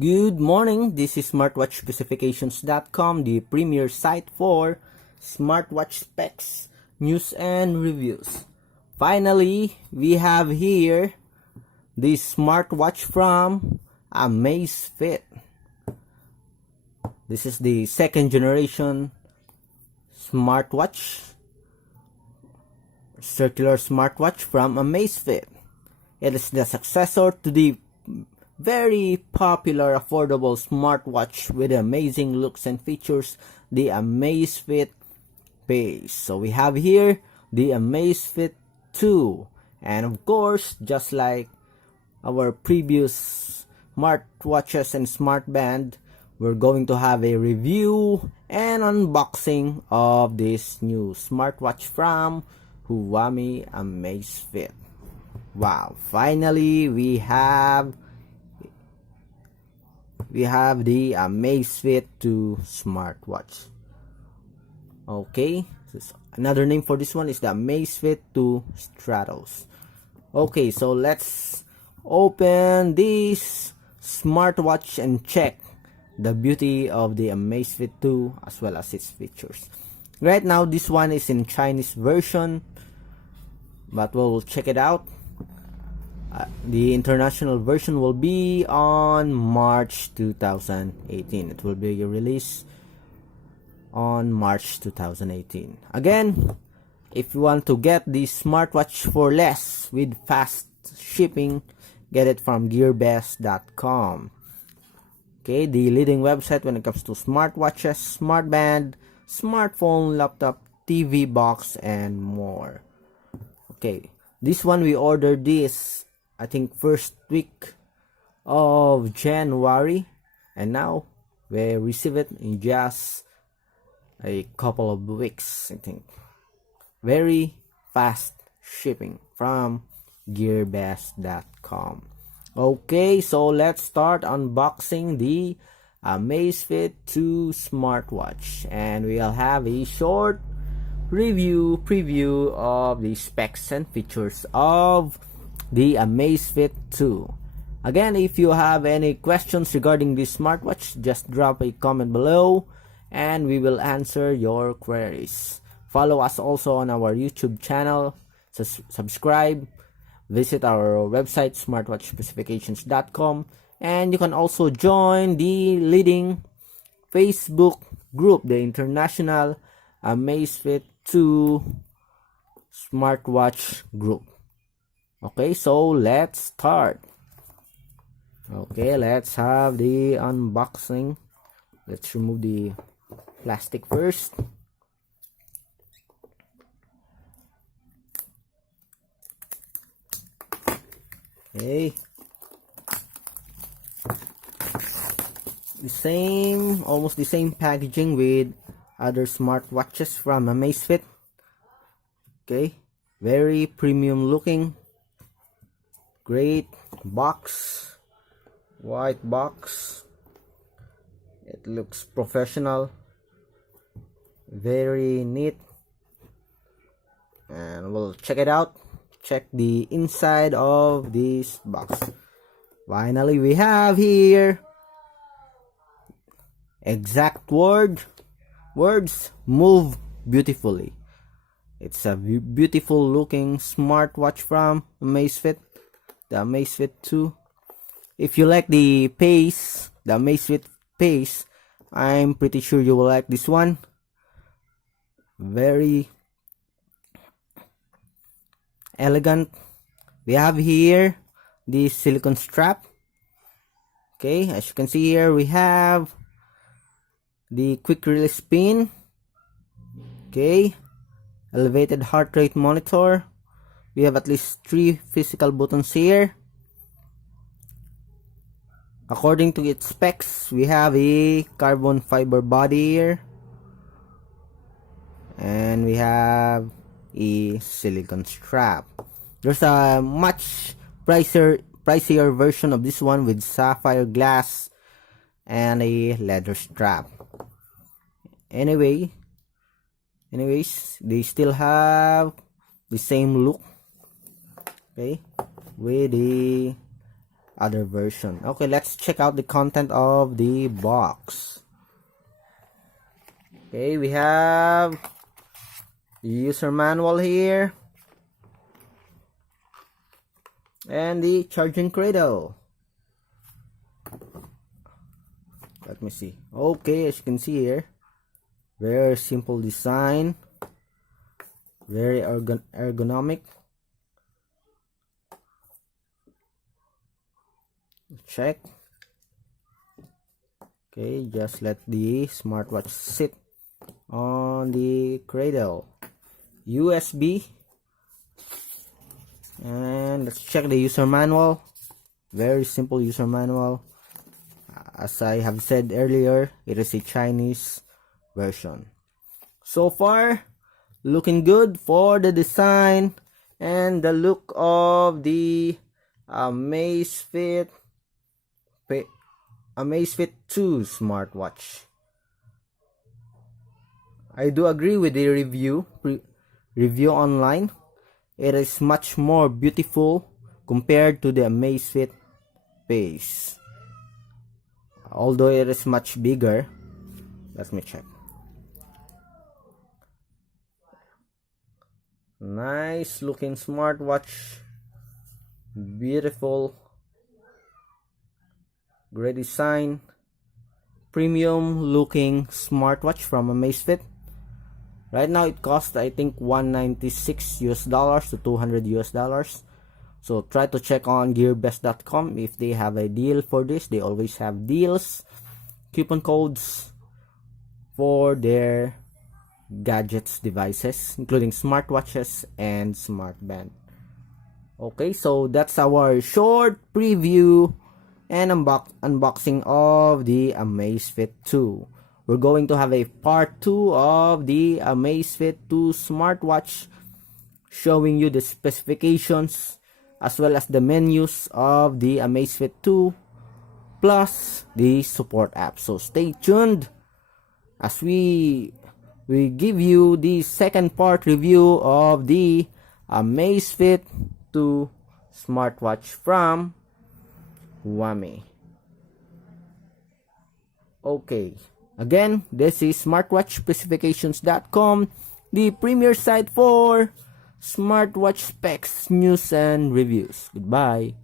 Good morning, this is smartwatchspecifications.com, the premier site for smartwatch specs, news and reviews. Finally, we have here the smartwatch from Amazfit. This is the second generation smartwatch, circular smartwatch from Amazfit. It is the successor to the very popular affordable smartwatch with amazing looks and features, the Amazfit Pace. So we have here the Amazfit 2, and of course, just like our previous smartwatches and smartband, we're going to have a review and unboxing of this new smartwatch from Huami Amazfit. Wow, finally we have the Amazfit 2 smartwatch. Okay, another name for this one is the Amazfit 2 Stratos. Okay, so let's open this smartwatch and check the beauty of the Amazfit 2 as well as its features. Right now, this one is in Chinese version, but we'll check it out. The international version will be on March 2018. It will be released on March 2018. Again, if you want to get the smartwatch for less with fast shipping, get it from gearbest.com. Okay, the leading website when it comes to smartwatches, smartband, smartphone, laptop, TV box, and more. Okay, this one we ordered this I think first week of January, and now we receive it in just a couple of weeks, I think. Very fast shipping from gearbest.com. Okay, so let's start unboxing the Amazfit 2 smartwatch, and we'll have a short preview of the specs and features of the Amazfit 2. Again, if you have any questions regarding this smartwatch, just drop a comment below and we will answer your queries. Follow us also on our YouTube channel, subscribe, visit our website smartwatchspecifications.com, and you can also join the leading Facebook group, the International Amazfit 2 Smartwatch Group. Okay, so let's start. Okay, let's have the unboxing. Let's remove the plastic first. Okay, almost the same packaging with other smartwatches from Amazfit. Okay, very premium looking. Great box, white box. It looks professional, very neat, and we'll check it out. Check the inside of this box. Finally, we have here exact words move beautifully. It's a beautiful looking smartwatch from Amazfit, the Amazfit 2. If you like the Pace, the Amazfit Pace, I'm pretty sure you will like this one. Very elegant. We have here the silicone strap. Okay, as you can see here, we have the quick release pin. Okay, elevated heart rate monitor. We have at least 3 physical buttons here. According to its specs, we have a carbon fiber body here, and we have a silicone strap. There's a much pricier version of this one with sapphire glass and a leather strap. Anyways, they still have the same look. Okay, with the other version. Okay, let's check out the content of the box. Okay, we have the user manual here and the charging cradle. Let me see. Okay, as you can see here, very simple design, very ergonomic. Check. Okay, just let the smartwatch sit on the cradle. USB, and let's check the user manual. Very simple user manual. As I have said earlier, it is a Chinese version. So far, looking good for the design and the look of the Amazfit 2 smartwatch. I do agree with the review online. It is much more beautiful compared to the Amazfit base. Although it is much bigger. Let me check. Nice looking smartwatch. Beautiful. Great design. Premium looking smartwatch from Amazfit. Right now it costs, I think, $196 to $200. So try to check on gearbest.com if they have a deal for this. They always have deals, coupon codes for their gadgets devices, including smartwatches and smartband. Okay, so that's our short preview and unboxing of the Amazfit 2. We're going to have a part 2 of the Amazfit 2 smartwatch, showing you the specifications as well as the menus of the Amazfit 2 plus the support app. So stay tuned as we give you the second part review of the Amazfit 2 smartwatch from Huami. Okay, again, this is smartwatchspecifications.com, the premier site for smartwatch specs, news, and reviews. Goodbye.